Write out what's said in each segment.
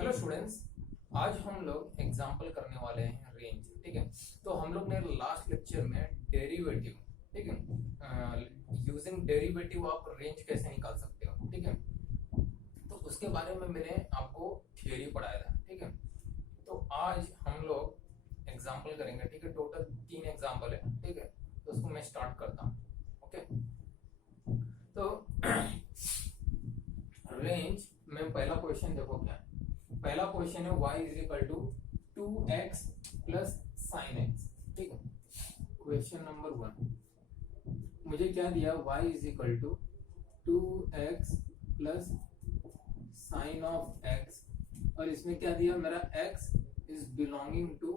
Hello students, आज हम लोग एग्जाम्पल करने वाले हैं रेंज। ठीक है, तो हम लोग ने लास्ट लेक्चर में डेरिवेटिव, ठीक है, यूजिंग डेरिवेटिव आप रेंज कैसे निकाल सकते हो, ठीक है, तो उसके बारे में मैंने आपको थियोरी पढ़ाया था। ठीक है, तो आज हम लोग एग्जाम्पल करेंगे। ठीक है, टोटल 3 एग्जाम्पल है। ठीक है, तो उसको मैं स्टार्ट करता हूँ। ओके, तो रेंज में पहला क्वेश्चन देखो क्या है। पहला क्वेश्चन है y is equal to 2x plus sine x. ठीक है, क्वेश्चन नंबर 1 मुझे क्या दिया, y is equal to 2x plus sine of x, और इसमें क्या दिया, मेरा x इज बिलोंगिंग टू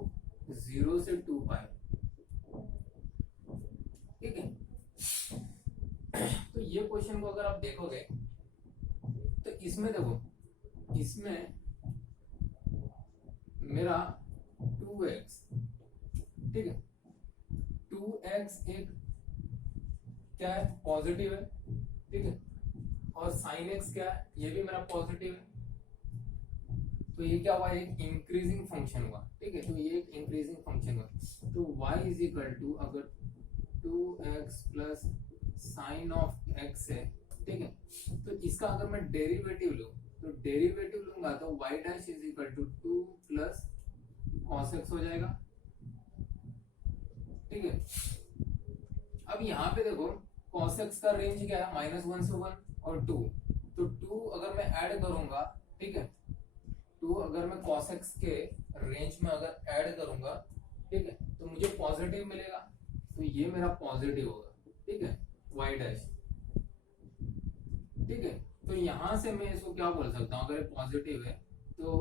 0 से 2 पाई। ठीक है, तो ये क्वेश्चन को अगर आप देखोगे तो इसमें देखो, इसमें मेरा 2x, ठीक है, 2x एक क्या है, पॉजिटिव है। ठीक है, और साइन x क्या है, ये भी मेरा पॉजिटिव है। तो ये क्या हुआ, एक इंक्रीजिंग फंक्शन हुआ। ठीक है, तो ये एक इंक्रीजिंग फंक्शन हुआ। तो y इज इक्वल टू, अगर 2x plus sine of x है, ठीक है, तो इसका अगर मैं डेरिवेटिव लूं, तो डेरिवेटिव लूंगा तो y dash is equal to 2 plus cos x हो जाएगा। ठीक है, अब यहाँ पे देखो cos x का रेंज क्या है, -1 से 1 और 2, तो 2 अगर मैं ऐड करूंगा, ठीक है, 2 अगर मैं cos x के रेंज में अगर ऐड करूंगा, ठीक है, तो मुझे पॉजिटिव मिलेगा। तो ये मेरा पॉजिटिव होगा। ठीक है, y डैश। ठीक है, तो यहां से मैं इसको क्या बोल सकता हूं, अगर ये पॉजिटिव है तो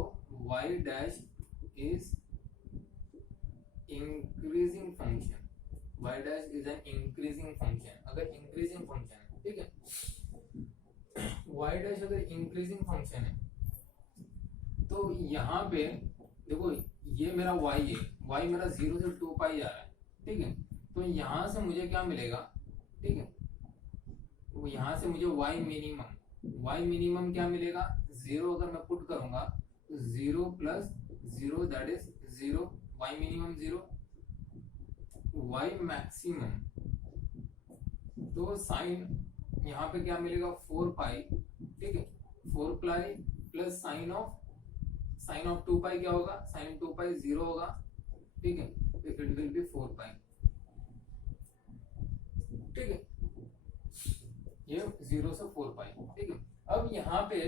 y dash is increasing function. y dash is an increasing function, अगर इंक्रीजिंग फंक्शन है। ठीक है, y डैश अगर इंक्रीजिंग फंक्शन है तो यहाँ पे देखो, ये मेरा y है, y मेरा 0 से 2 पाई जा रहा है। ठीक है, तो यहां से मुझे क्या मिलेगा, ठीक है, तो यहां से मुझे y मिनिमम क्या मिलेगा, 0 अगर मैं पुट करूंगा तो 0 plus 0 that is 0, y minimum 0, y maximum, तो साइन यहाँ पे क्या मिलेगा, 4 पाई। ठीक है, 4 पाई प्लस साइन ऑफ 2 पाई क्या होगा, साइन 2 पाई 0 होगा। ठीक है, तो इट विल बी 4 पाई। ठीक है, ये 0 से 4 पाई। ठीक है, अब यहाँ पे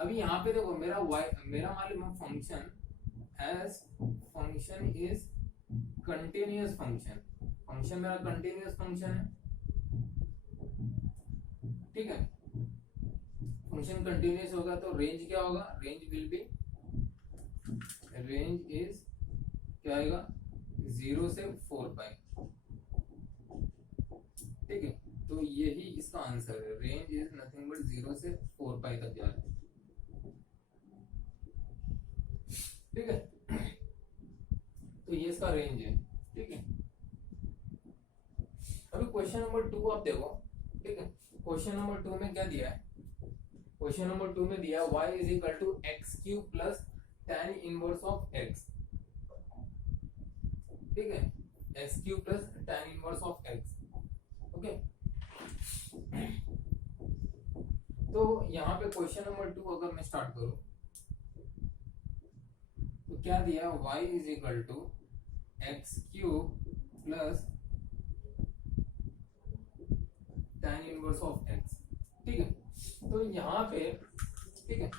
अभी यहाँ पे देखो, मेरा मालूम function as function is continuous function मेरा कंटिन्यूअस फंक्शन है। ठीक है, फंक्शन कंटिन्यूअस होगा तो रेंज क्या होगा, range will be, range is क्या आएगा, 0 से 4 पाई। ठीक है, तो यही इसका आंसर है, रेंज इज नथिंग बट 0 से 4 पाई तक जा रहा है। ठीक है, तो ये इसका रेंज है। ठीक है, अभी क्वेश्चन नंबर 2 आप देखो। ठीक है, क्वेश्चन नंबर 2 में क्या दिया है, क्वेश्चन नंबर 2 में दिया y is equal to x cube plus tan inverse of x। ठीक है, x cube plus tan inverse of x। Okay, तो यहाँ पे क्वेश्चन नंबर 2 अगर मैं स्टार्ट करूं तो क्या दिया, y is equal to x cube plus tan inverse of x। ठीक है, तो यहाँ पे, ठीक है,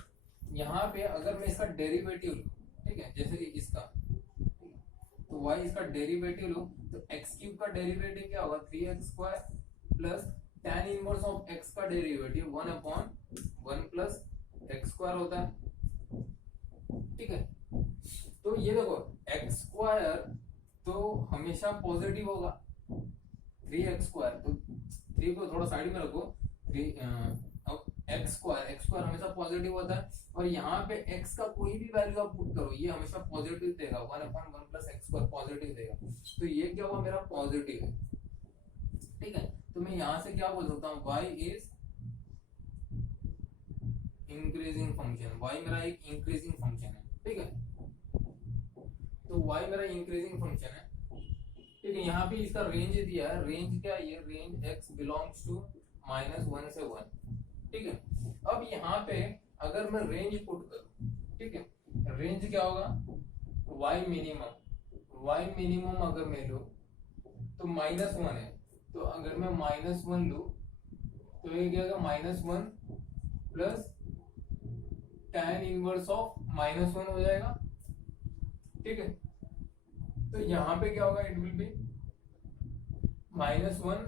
यहाँ पे अगर मैं इसका डेरिवेटिव लूं, ठीक है, जैसे कि इसका, तो y इसका डेरिवेटिव लूं तो एक्स क्यूब का डेरिवेटिव क्या होगा, 3x square plus tan inverse of x का डेरिवेटिव 1/1 प्लस x स्क्वायर होता है। ठीक है, तो ये देखो x स्क्वायर तो हमेशा पॉजिटिव होगा, 3x स्क्वायर, तो 3 को थोड़ा साइड में रखो, 3 एक्स स्क्वायर हमेशा पॉजिटिव होता है, और यहाँ पे x का कोई भी वैल्यू आप पुट करो ये हमेशा पॉजिटिव देगा, 1/1 प्लस एक्स स्क्वायर पॉजिटिव देगा। तो ये क्या हुआ, मेरा पॉजिटिव है। ठीक है, तो मैं यहां से क्या बोल सकता हूँ, y is increasing function, y मेरा एक इंक्रीजिंग फंक्शन है, ठीक है। तो y मेरा इंक्रीजिंग फंक्शन है, ठीक है। यहाँ पे इसका रेंज दिया है, रेंज क्या है, ये रेंज x बिलोंग्स टू -1 से 1, ठीक है। अब यहाँ पे अगर मैं रेंज पुट करूं, ठीक है, रेंज क्या होगा, y मिनिमम अगर मैं लूं तो -1 है, तो अगर मैं -1 लूं तो ये क्या होगा, -1 प्लस tan इनवर्स ऑफ -1 हो जाएगा, ठीक है। तो यहाँ पे क्या होगा, इट विल बी -1।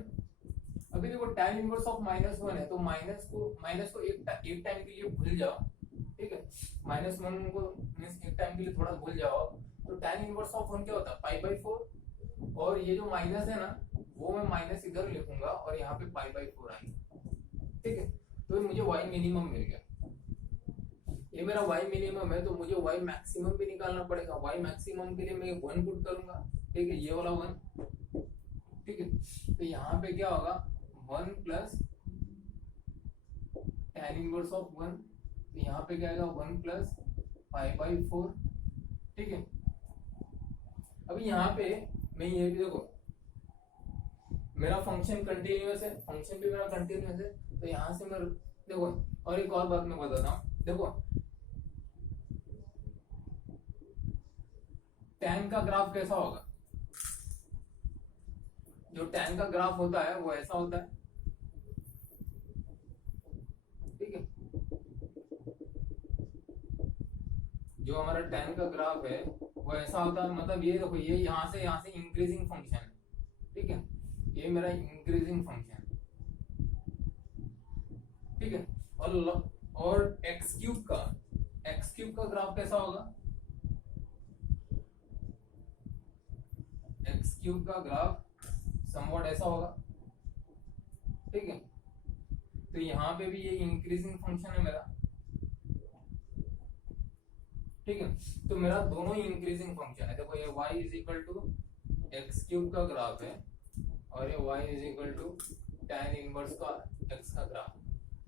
अभी देखो tan इनवर्स ऑफ -1 है, तो माइनस को एक टाइम के लिए भूल जाओ, ठीक है। -1 को मींस एक टाइम के लिए थोड़ा भूल जाओ, तो tan इनवर्स ऑफ 1 क्या होता है, π/4, और ये जो माइनस है ना, वो मैं माइनस इधर लिखूंगा और यहाँ पे π/4 आएगा, ठीक है। तो मुझे y मिनिमम मिल गया, ये मेरा y मिनिमम है, तो मुझे y मैक्सिमम भी निकालना पड़ेगा। y मैक्सिमम के लिए मैं 1 पुट करूंगा, ठीक है, ये वाला 1, ठीक है। तो यहाँ पे क्या होगा, 1 प्लस tan इनवर्स ऑफ 1, तो यहाँ पे क्या आएगा, 1 प्लस π/4, ठीक है। अभी यहाँ पे मैं ये भी देखो, मेरा फंक्शन कंटिन्यूअस है, फंक्शन भी मेरा कंटिन्यूअस है, तो यहाँ से मैं देखो, और एक और बात मैं बताता हूँ, देखो tan का ग्राफ कैसा होगा, जो tan का ग्राफ होता है वो ऐसा होता है, ठीक है। जो हमारा tan का ग्राफ है वो ऐसा होता है, मतलब ये देखो, ये यहाँ से इंक्रीजिंग फंक्शन है, ठीक है, ये मेरा इंक्रीजिंग फंक्शन, ठीक है। और x³ का ग्राफ कैसा होगा, x³ का ग्राफ समवॉट ऐसा होगा, ठीक है। तो यहाँ पे भी ये इंक्रीजिंग फंक्शन है मेरा, ठीक है। तो मेरा दोनों ही इंक्रीजिंग फंक्शन है, देखो ये y is equal to x³ का ग्राफ है, और ये y is equal to tan inverse का x का ग्राफ,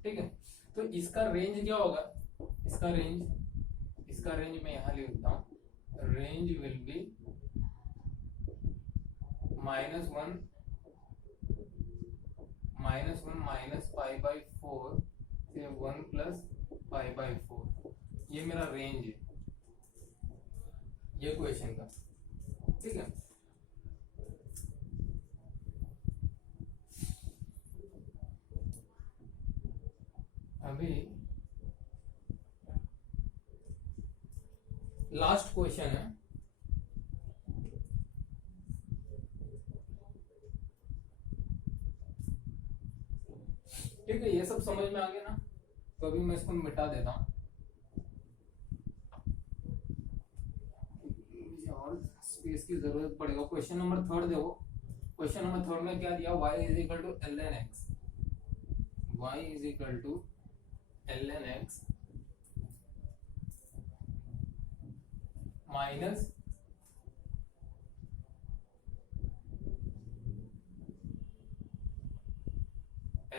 ठीक है। तो इसका रेंज क्या होगा, इसका रेंज मैं यहाँ लिखता हूँ, रेंज विल बी -1 माइनस π/4 से 1 प्लस π/4, ये मेरा रेंज है ये क्वेश्चन का, ठीक है। अभी लास्ट क्वेश्चन है, ठीक है। ये सब समझ में आ गया ना, तो अभी मैं इसको मिटा देता हूँ, और स्पेस की जरूरत पड़ेगा। क्वेश्चन नंबर 3 देखो, क्वेश्चन नंबर 3 में क्या दिया, y is equal to ln x, y is equal to ln x minus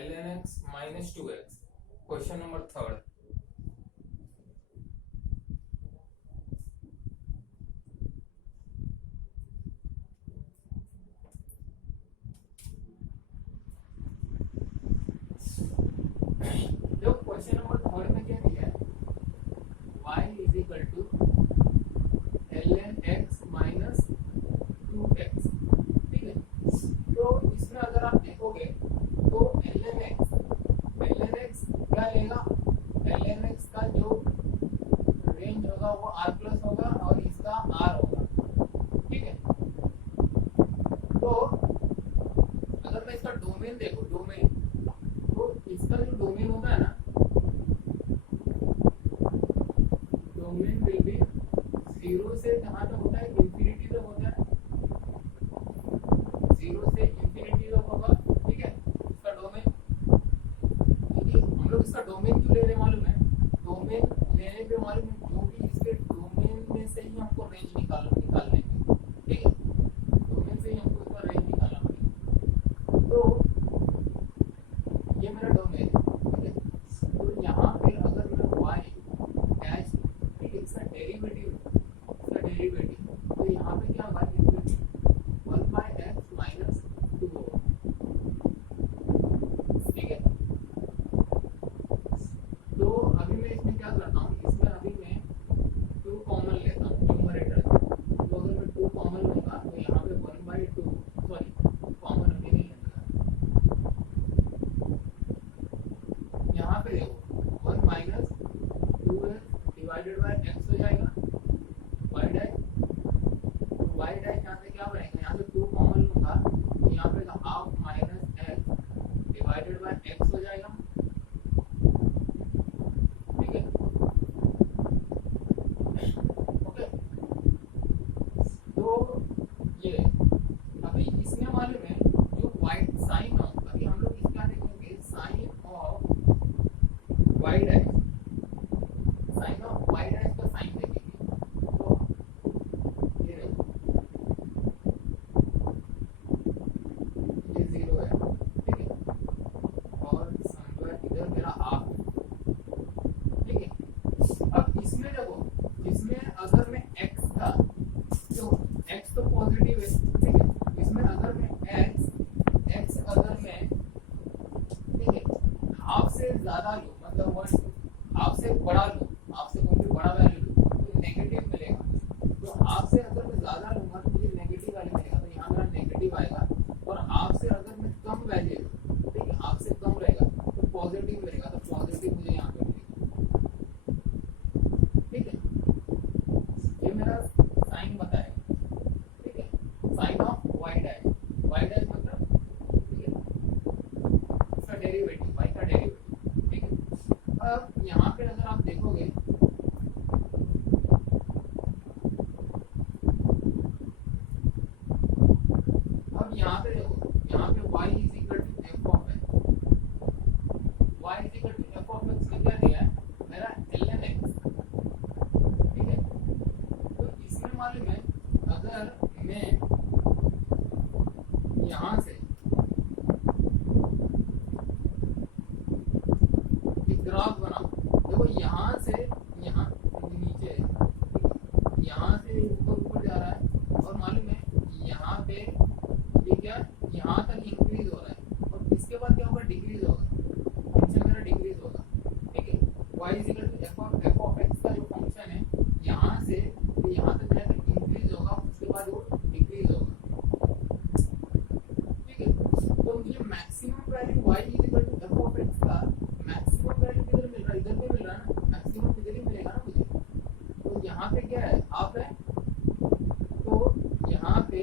ln x minus 2x। Question number 3, जो क्वेश्चन नंबर 3 में क्या दिया है, y is equal to ln x minus 2x, ठीक है। तो इसमें अगर आप देखोगे तो ln x क्या लेगा, ln x का जो रेंज होगा वो r प्लस होगा और इसका r होगा, ठीक है। तो अगर मैं इसका डोमेन देखो, तो इसका जो डोमेन होता है ना, डोमेन विल बी 0 से जहां तक होता है इंफिनिटी तक होता है, 0 से इंफिनिटी तक होगा, ठीक है, इसका डोमेन। क्योंकि हम लोग इसका डोमेन क्यों ले रहे मालूम है, डोमेन लेने पे मालूम है, जो भी इसके डोमेन में से ही हमको रेंज निकालने की, ठीक है, डोमेन से ही हमको इसका रेंज निकालना पड़ेगा। तो ये मेरा डोमेन है, ठीक है। तो यहाँ पे अगर मैं x हो जाएगा, ठीक है, ओके। तो ये अभी इसमें मालूम है जो वाइट साइन ऑफ, अभी हम लोग इसका देखेंगे sign of y dash, sign of y dash का साइन देखेंगे। तो ये देखो ये 0 है, ठीक है, और समवेयर इधर मेरा हाफ है, ठीक है। अब इसमें देखो, इसमें अगर मैं x का, जो x तो पॉजिटिव है, ठीक है, इसमें अगर मैं x अगर मैं, ठीक है, हाफ से ज्यादा लूं, मतलब 1 हाफ से बड़ा लूं, हाफ से कोई भी बड़ा वैल्यू लूं तो नेगेटिव मिलेगा। तो हाफ से अगर मैं ज्यादा लूंगा तो मुझे नेगेटिव वैल्यू मिलेगा, तो यहाँ मेरा नेगेटिव आएगा। और हाफ से अगर मैं कम वैल्यू, ठीक है, हाफ से कम रहेगा तो पॉजिटिव मिलेगा, तो पॉजिटिव मुझे यहाँ पे मिलेगा, ठीक है। ये मेरा साइन बताएगा, ठीक है, sign of y dash, y dash मतलब, ठीक है, इसका डेरिवेटिव, वाई का डेरिवेटिव, ठीक है। अब यहाँ पे अगर आप देखोगे, अब यहाँ पे देखो, यहाँ पे y is equal to f of x, y is equal to f of x में क्या दिया है मेरा ln x, ठीक है। तो इसमें मालूम है अगर मैं यहाँ से एक ग्राफ बनाऊं, देखो यहाँ से यहाँ नीचे, यहाँ से ऊपर ऊपर जा रहा है, और मालूम है यहाँ पे ये क्या, यहाँ तक इंक्रीज हो रहा है, और इसके बाद क्या होगा, डिक्रीज होगा, फंक्शन मेरा डिक्रीज होगा, ठीक है। y is equal to f of x का जो फंक्शन है यहाँ से तो यहाँ तक जाएगा, इंक्रीज होगा, उसके बाद वो डिक्रीज होगा, ठीक है। तो मुझे maximum value y is equal to f of x का मैक्सिमम वैल्यू किधर मिल रहा है, इधर पे मिल रहा है ना, मैक्सिमम इधर ही मिलेगा ना मुझे। तो यहाँ पे क्या है, हाफ है, तो यहाँ पे,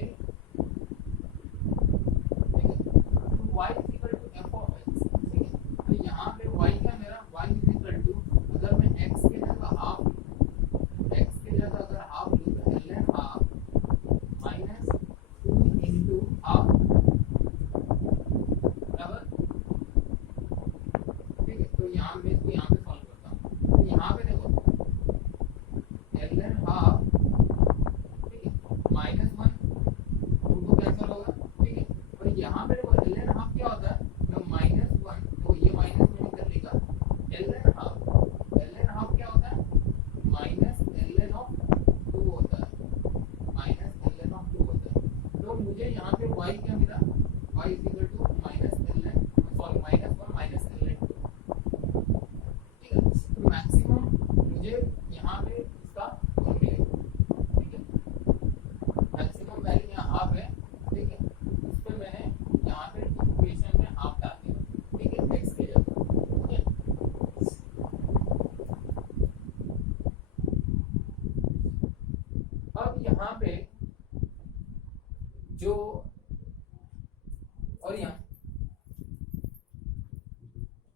ठीक है, तो y is equal to f of x, ठीक है। तो यहाँ पे y क्या मेरा, y इज इक्वल टू, अगर मैं x के जगह हाफ, x के जगह अगर हाफ लूँ तो ln half minus 2 into half बराबर, ठीक है। तो यहाँ मैं इसको यहाँ पे सॉल्व करता हूँ, तो यहाँ पे देखो ln हाफ, ठीक है, -1 2 कैंसिल होगा, ठीक है। और यहाँ पे देखो ln हाफ क्या होता है, मैं -1, तो ये माइनस में निकल लेगा, ln हाफ क्या होता है, माइनस ln ऑफ 2 होता है, माइनस ln ऑफ 2 होता है। तो मुझे यहाँ पे y क्या मिला, y is equal to -ln, sorry -1 -ln 2, ठीक है। तो मैक्सिमम मुझे यहाँ पे इसका 1 मिलेगा, ठीक है, मैक्सिमम वैल्यू यहाँ हाफ है, ठीक है। उस पे मैंने यहाँ पे इक्वेशन में हाफ डाल दिया, ठीक है, x के जगह, ठीक है। अब यहाँ पे जो, और यहाँ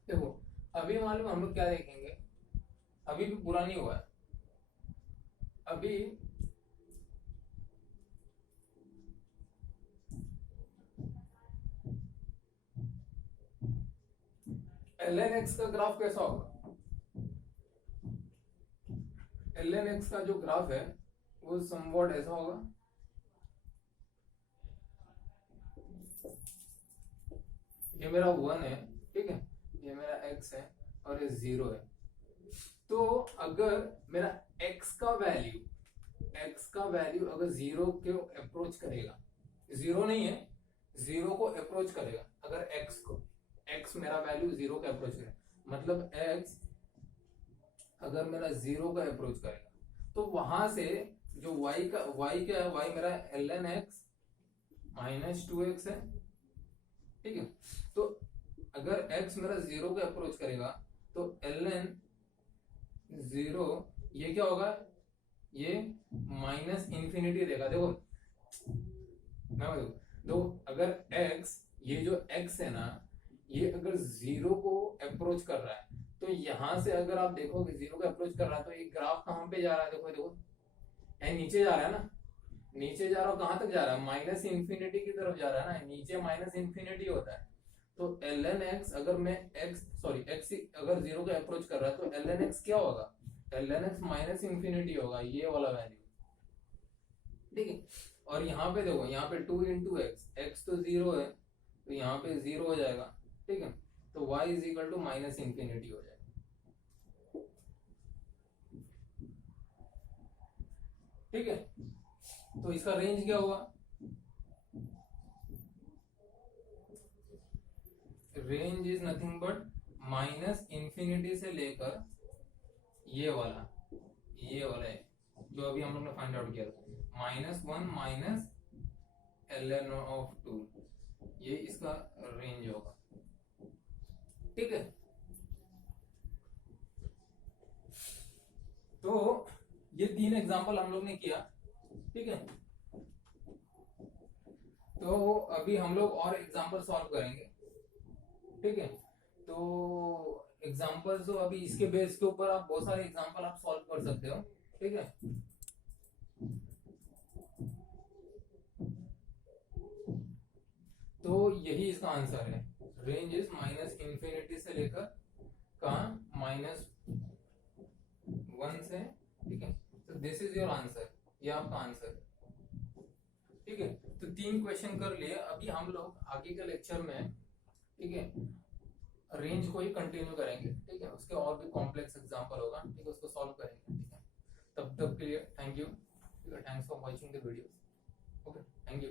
देखो, अभी मालूम हम लोग क्या देखेंगे, अभी भी पूरा नहीं हुआ है, अभी ln x का ग्राफ कैसा होगा, ln x का जो ग्राफ है वो समवॉट ऐसा होगा, ये मेरा 1 है, ठीक है, ये मेरा x है और ये 0 है। तो अगर मेरा x का वैल्यू अगर 0 को अप्रोच करेगा, 0 नहीं है, 0 को अप्रोच करेगा, अगर x मेरा वैल्यू 0 का अप्रोच करेगा, मतलब x अगर मेरा 0 का अप्रोच करेगा, तो वहां से जो y क्या है, y मेरा ln x माइनस 2x है, ठीक है। तो अगर x मेरा 0 का अप्रोच करेगा तो ln 0 ये क्या होगा, ये माइनस इंफिनिटी देगा, देखो मैं देखो, अगर x, ये जो x है ना, ये अगर जीरो को अप्रोच कर रहा है तो यहां से अगर आप देखोगे जीरो को अप्रोच कर रहा है तो ये ग्राफ कहां पे जा रहा है, देखो देखो ये नीचे जा रहा है ना, नीचे जा रहा है, कहां तक जा रहा है, माइनस इंफिनिटी की तरफ जा रहा है ना, नीचे माइनस इंफिनिटी होता है। तो ln x अगर मैं x अगर जीरो को अप्रोच कर रहा है तो ln x क्या होगा, ln x माइनस इंफिनिटी होगा, ये वाला वैल्यू, ठीक है। और यहाँ पे देखो, यहाँ पे 2 इंटू एक्स तो जीरो है तो यहाँ पे जीरो हो जाएगा, ठीक है। तो y is equal to minus infinity हो जाएगा, ठीक है। तो इसका रेंज क्या हुआ, range is nothing but minus infinity से लेकर ये वाला है जो अभी हम लोग ने फाइंड आउट किया था, -1 माइनस ln ऑफ 2, ये इसका रेंज होगा, ठीक है। तो ये 3 एग्जांपल हम लोग ने किया, ठीक है। तो अभी हम लोग और एग्जांपल सॉल्व करेंगे, ठीक है। तो एग्जांपल तो अभी इसके बेस के ऊपर आप बहुत सारे एग्जांपल आप सॉल्व कर सकते हो, ठीक है। तो यही इसका आंसर है, रेंज इज माइनस इंफिनिटी से लेकर कहां, -1 से, ठीक है। तो दिस इज योर आंसर, ये आपका आंसर है, ठीक है। तो 3 क्वेश्चन कर लिए। अभी हम लोग आगे के लेक्चर में, ठीक है, रेंज को ही कंटिन्यू करेंगे, ठीक है। उसके और भी कॉम्प्लेक्स एग्जांपल होगा, ठीक है, उसको सॉल्व करेंगे, ठीक है। तब तक के लिए थैंक यू, ठीक है। Thanks for watching the video, okay, thank you.